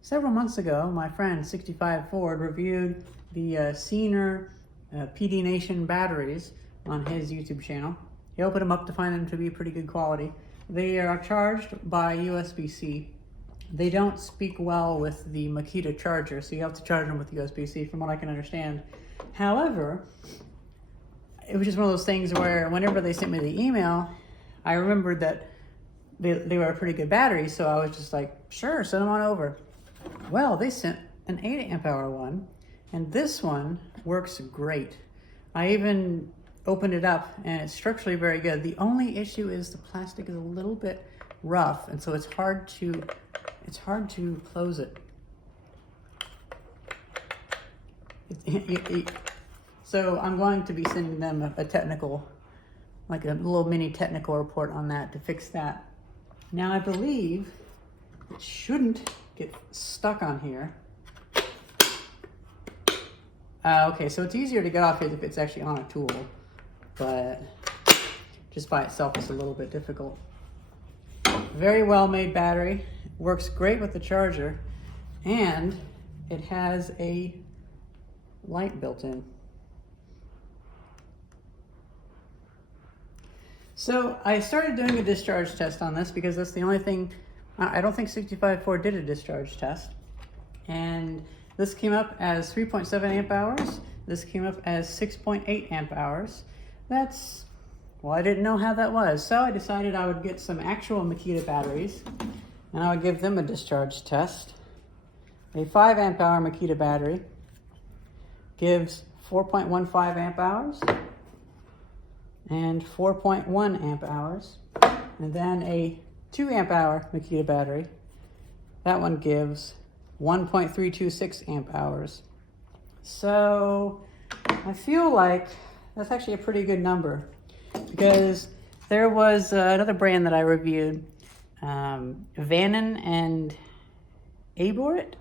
Several months ago, my friend 65 Ford reviewed the CEENR PDNation batteries on his YouTube channel. He opened them up to find them to be pretty good quality. They are charged by USB-C. They don't speak well with the Makita charger, so you have to charge them with USB-C from what I can understand. However, it was just one of those things where whenever they sent me the email, I remembered that they were a pretty good battery, so I was just like, sure, send them on over. Well, they sent an 8 amp hour one, and this one works great. I even opened it up, and it's structurally very good. The only issue is the plastic is a little bit rough, and so it's hard to close it. So I'm going to be sending them a technical, like a little mini technical report on that to fix that. Now I believe it shouldn't get stuck on here. Okay, so it's easier to get off if it's actually on a tool, but just by itself it's a little bit difficult. Very well made battery, works great with the charger, and it has a light built in. So I started doing a discharge test on this because that's the only thing. I don't think 65 Ford did a discharge test. And this came up as 3.7 amp hours. This came up as 6.8 amp hours. That's, well, I didn't know how that was. So I decided I would get some actual Makita batteries and I would give them a discharge test. A 5 amp hour Makita battery gives 4.15 amp hours and 4.1 amp hours. And then a 2 amp hour Makita battery, that one gives 1.326 amp hours. So I feel like that's actually a pretty good number, because there was another brand that I reviewed, Vannon and Aborit,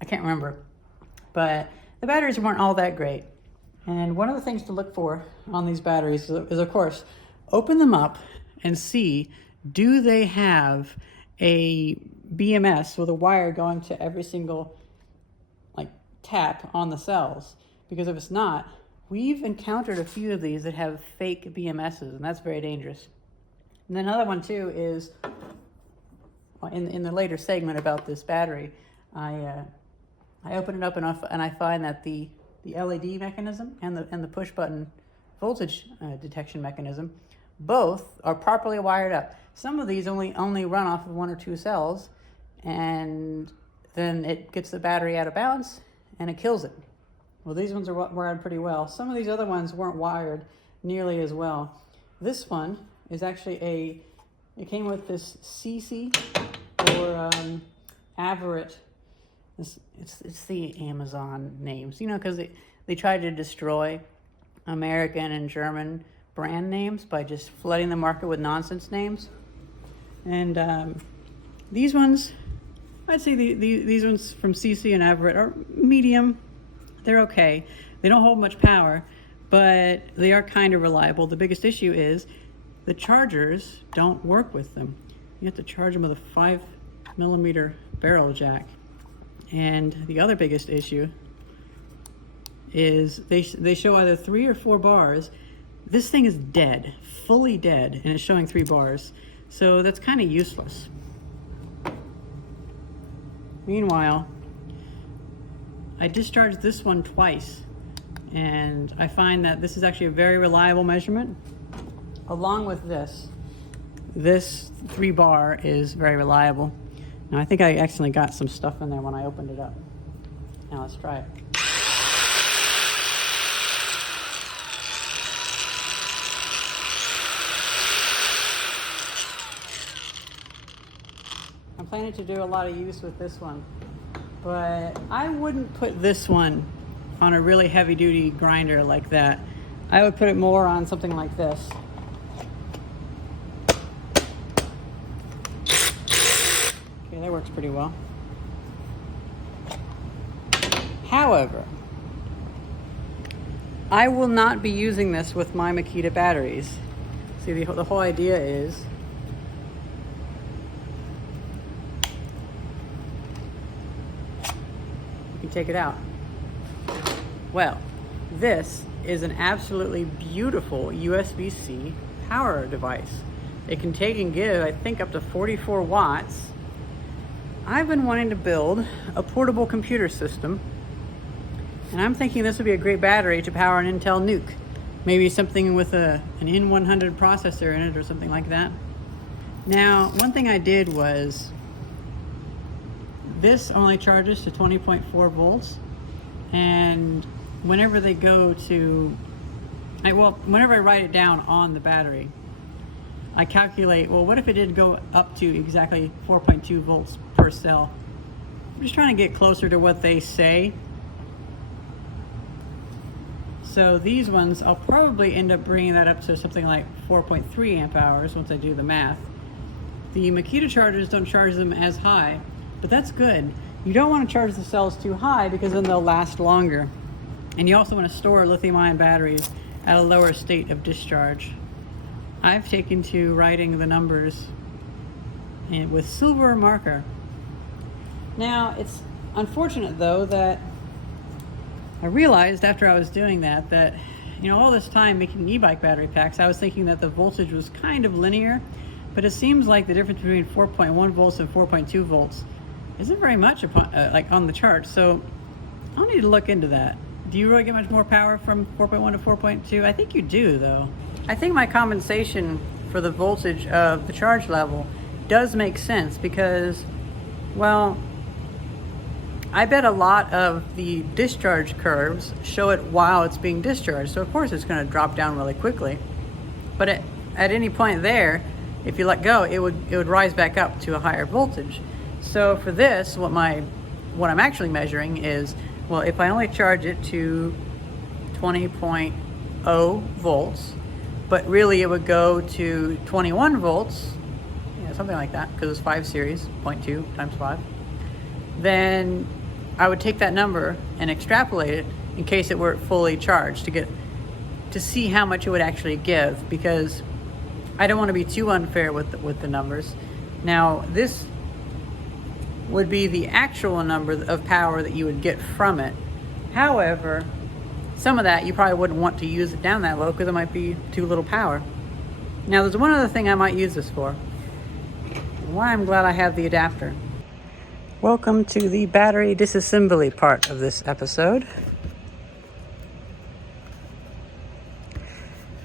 I can't remember, but the batteries weren't all that great. And one of the things to look for on these batteries is of course, open them up and see, do they have a BMS with a wire going to every single tap on the cells? Because if it's not, we've encountered a few of these that have fake BMSs, and that's very dangerous. And then another one too is, in the later segment about this battery, I open it up enough and I find that the LED mechanism and the push button voltage detection mechanism, both are properly wired up. Some of these only run off of 1 or 2 cells, and then it gets the battery out of balance and it kills it. Well, these ones are wired pretty well. Some of these other ones weren't wired nearly as well. This one is actually it came with this CC or Avarit. It's the Amazon names, you know, because they tried to destroy American and German brand names by just flooding the market with nonsense names. And these ones, I'd say these ones from CC and Avarit are medium. They're okay. They don't hold much power, but they are kind of reliable. The biggest issue is the chargers don't work with them. You have to charge them with a 5mm barrel jack. And the other biggest issue is they show either 3 or 4 bars. This thing is dead, fully dead, and it's showing 3 bars. So that's kind of useless. Meanwhile, I discharged this one twice, and I find that this is actually a very reliable measurement. Along with this 3 bar is very reliable. Now I think I accidentally got some stuff in there when I opened it up. Now let's try it. I'm planning to do a lot of use with this one, but I wouldn't put this one on a really heavy duty grinder like that. I would put it more on something like this. Okay, that works pretty well. However, I will not be using this with my Makita batteries. See, the whole idea is You take it out. Well, this is an absolutely beautiful USB-C power device. It can take and give, I think, up to 44 watts. I've been wanting to build a portable computer system, and I'm thinking this would be a great battery to power an Intel Nuke. Maybe something with an N100 processor in it or something like that. Now, one thing I did was, this only charges to 20.4 volts, and whenever they go to, whenever I write it down on the battery, I calculate, well, what if it did go up to exactly 4.2 volts per cell? I'm just trying to get closer to what they say. So these ones, I'll probably end up bringing that up to something like 4.3 amp hours once I do the math. The Makita chargers don't charge them as high, but that's good. You don't want to charge the cells too high because then they'll last longer. And you also want to store lithium-ion batteries at a lower state of discharge. I've taken to writing the numbers with silver marker. Now, it's unfortunate though that I realized after I was doing that, all this time making e-bike battery packs, I was thinking that the voltage was kind of linear, but it seems like the difference between 4.1 volts and 4.2 volts isn't very much on the chart. So I'll need to look into that. Do you really get much more power from 4.1 to 4.2? I think you do, though. I think my compensation for the voltage of the charge level does make sense because, well, I bet a lot of the discharge curves show it while it's being discharged. So of course it's going to drop down really quickly. But at any point there, if you let go, it would rise back up to a higher voltage. So for this, what I'm actually measuring is, well, if I only charge it to 20.0 volts, but really it would go to 21 volts, something like that, because it's 5 series, 0.2 times 5, then I would take that number and extrapolate it in case it were fully charged to see how much it would actually give, because I don't want to be too unfair with the numbers. Now, this would be the actual number of power that you would get from it. However, some of that you probably wouldn't want to use it down that low because it might be too little power. Now, there's one other thing I might use this for. Why I'm glad I have the adapter. Welcome to the battery disassembly part of this episode.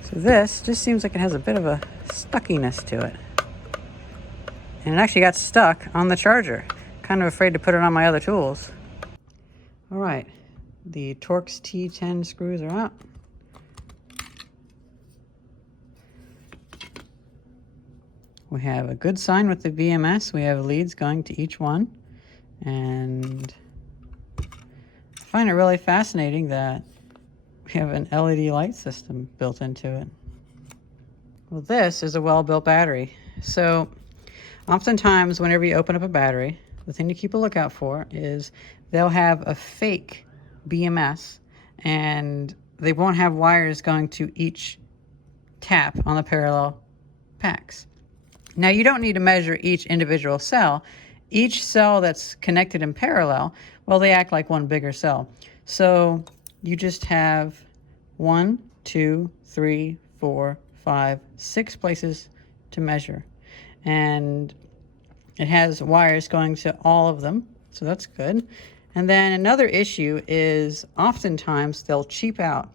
So this just seems like it has a bit of a stuckiness to it. And it actually got stuck on the charger. Kind of afraid to put it on my other tools. All right, the Torx T10 screws are out. We have a good sign with the BMS. We have leads going to each one. And I find it really fascinating that we have an LED light system built into it. Well, this is a well-built battery. So oftentimes whenever you open up a battery, the thing to keep a lookout for is they'll have a fake BMS and they won't have wires going to each tap on the parallel packs. Now, you don't need to measure each individual cell. Each cell that's connected in parallel, well, they act like one bigger cell. So you just have 1, 2, 3, 4, 5, 6 places to measure. And it has wires going to all of them, so that's good. And then another issue is oftentimes they'll cheap out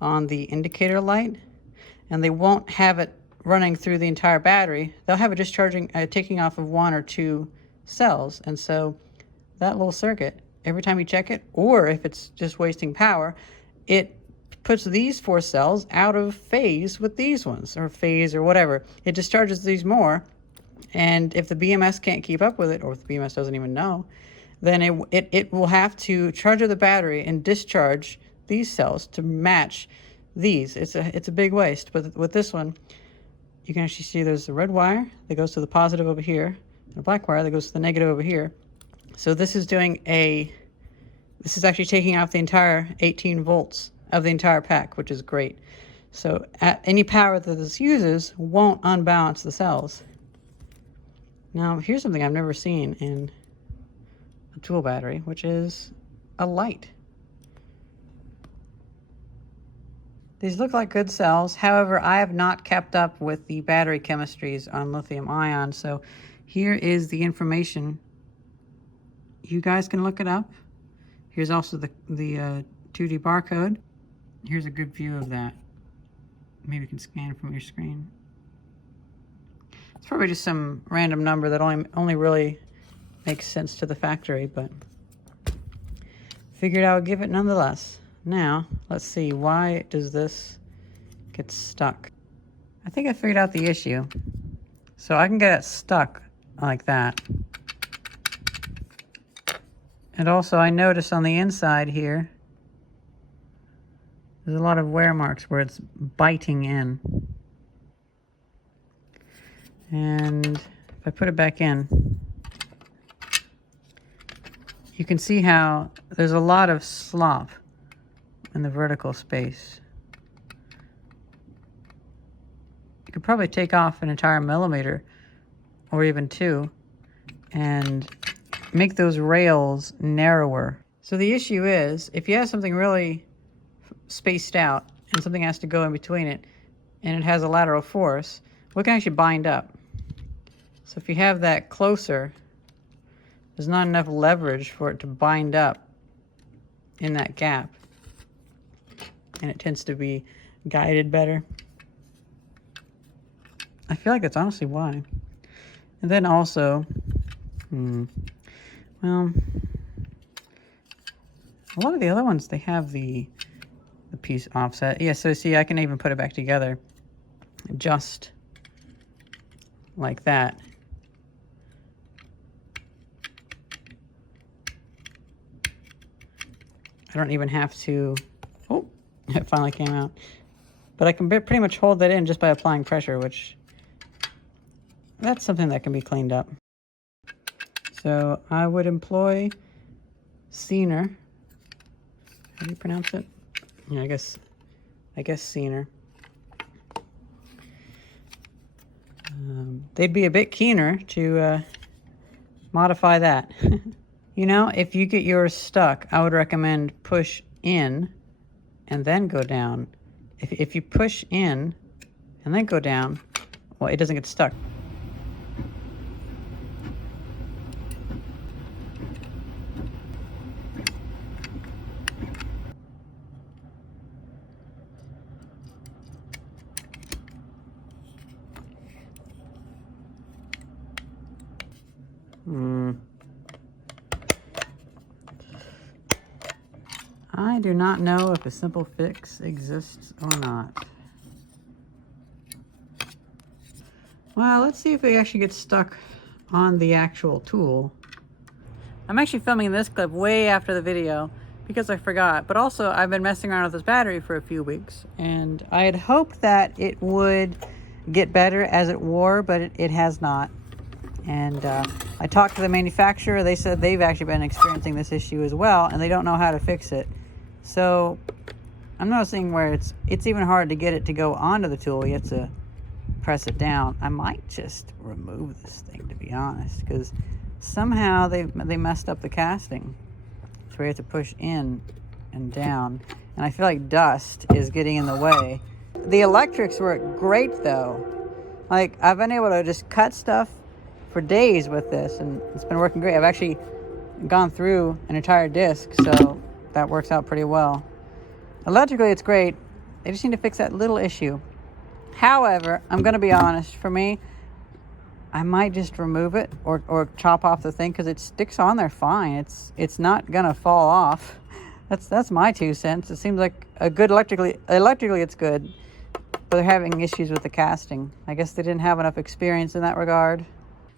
on the indicator light and they won't have it running through the entire battery. They'll have it just taking off of 1 or 2 cells. And so that little circuit, every time you check it, or if it's just wasting power, it puts these 4 cells out of phase with these ones, or phase or whatever. It discharges these more. And if the BMS can't keep up with it, or if the BMS doesn't even know, then it will have to charge up the battery and discharge these cells to match these. It's a big waste. But with this one, you can actually see there's a red wire that goes to the positive over here, and a black wire that goes to the negative over here. So this is actually taking off the entire 18 volts of the entire pack, which is great. So any power that this uses won't unbalance the cells. Now, here's something I've never seen in a tool battery, which is a light. These look like good cells. However, I have not kept up with the battery chemistries on lithium ion. So here is the information. You guys can look it up. Here's also the 2D barcode. Here's a good view of that. Maybe you can scan from your screen. It's probably just some random number that only really makes sense to the factory, but figured I would give it nonetheless. Now, let's see, why does this get stuck? I think I figured out the issue. So I can get it stuck like that. And also I notice on the inside here, there's a lot of wear marks where it's biting in. And if I put it back in, you can see how there's a lot of slop in the vertical space. You could probably take off an entire millimeter or even 2 and make those rails narrower. So the issue is, if you have something really spaced out and something has to go in between it and it has a lateral force, we can actually bind up. So if you have that closer, there's not enough leverage for it to bind up in that gap. And it tends to be guided better. I feel like that's honestly why. And then also, well, a lot of the other ones, they have the piece offset. Yeah, so see, I can even put it back together just like that. I don't even have to, oh, it finally came out. But I can pretty much hold that in just by applying pressure, which, that's something that can be cleaned up. So I would employ CEENR. How do you pronounce it? Yeah, I guess CEENR. They'd be a bit keener to modify that. You know, if you get yours stuck, I would recommend push in and then go down. If you push in and then go down, well, it doesn't get stuck. I do not know if a simple fix exists or not. Well, let's see if it actually gets stuck on the actual tool. I'm actually filming this clip way after the video because I forgot, but also I've been messing around with this battery for a few weeks, and I had hoped that it would get better as it wore, but it has not. And I talked to the manufacturer. They said they've actually been experiencing this issue as well, and they don't know how to fix it. So I'm noticing where it's even hard to get it to go onto the tool. You have to press it down. I might just remove this thing, to be honest, because somehow they messed up the casting. So we have to push in and down. And I feel like dust is getting in the way. The electrics work great though. Like, I've been able to just cut stuff for days with this, and it's been working great. I've actually gone through an entire disc, so that works out pretty well. Electrically, it's great. They just need to fix that little issue. However, I'm going to be honest. For me, I might just remove it or chop off the thing because it sticks on there fine. It's not going to fall off. That's my 2 cents. It seems like a good electrically it's good, but they're having issues with the casting. I guess they didn't have enough experience in that regard.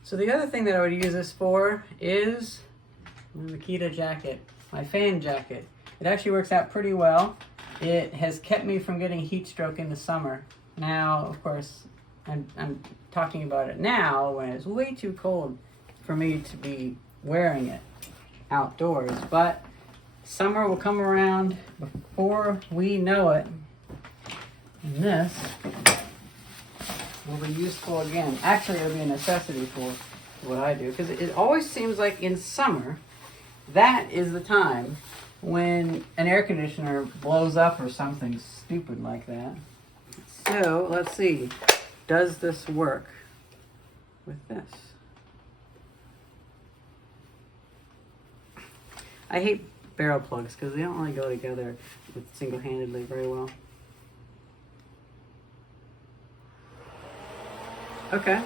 So the other thing that I would use this for is the Makita jacket, my fan jacket. It actually works out pretty well. It has kept me from getting heat stroke in the summer. Now, of course, I'm talking about it now when it's way too cold for me to be wearing it outdoors. But summer will come around before we know it. And this will be useful again. Actually, it'll be a necessity for what I do, because it always seems like in summer, that is the time when an air conditioner blows up or something stupid like that. So let's see, does this work with this? I hate barrel plugs because they don't really go together with single-handedly very well. Okay.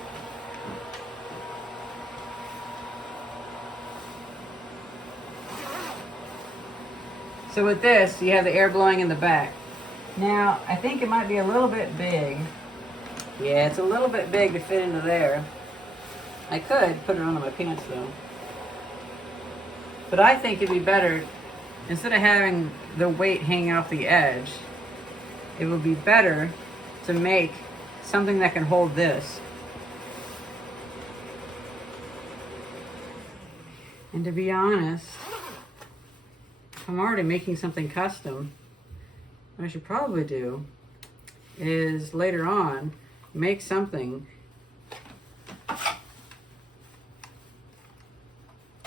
So with this, you have the air blowing in the back. Now, I think it might be a little bit big. Yeah, it's a little bit big to fit into there. I could put it under my pants though. But I think it'd be better, instead of having the weight hanging off the edge, it would be better to make something that can hold this. And to be honest, if I'm already making something custom, what I should probably do is later on make something.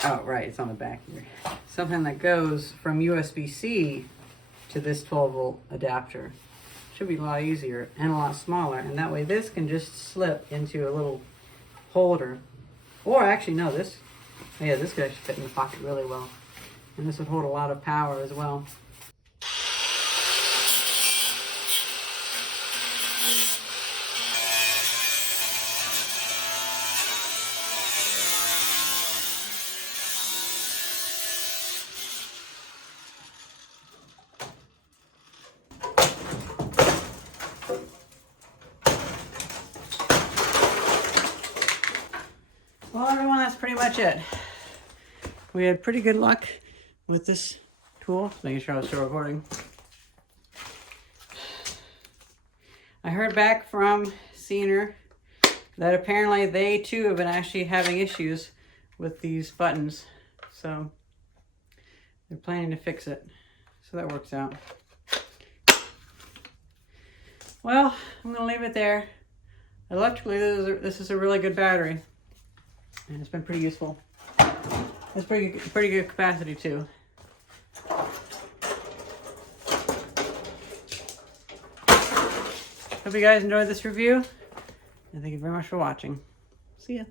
Oh, right, it's on the back here. Something that goes from USB-C to this 12-volt adapter. Should be a lot easier and a lot smaller, and that way this can just slip into a little holder. Or actually, no, this could actually fit in the pocket really well. And this would hold a lot of power as well. Well, everyone, that's pretty much it. We had pretty good luck with this tool. Making sure I was still recording. I heard back from CEENR that apparently they too have been actually having issues with these buttons. So they're planning to fix it. So that works out. Well, I'm going to leave it there. Electrically, this is a really good battery. And it's been pretty useful. It's pretty good capacity too. Hope you guys enjoyed this review, and thank you very much for watching. See ya.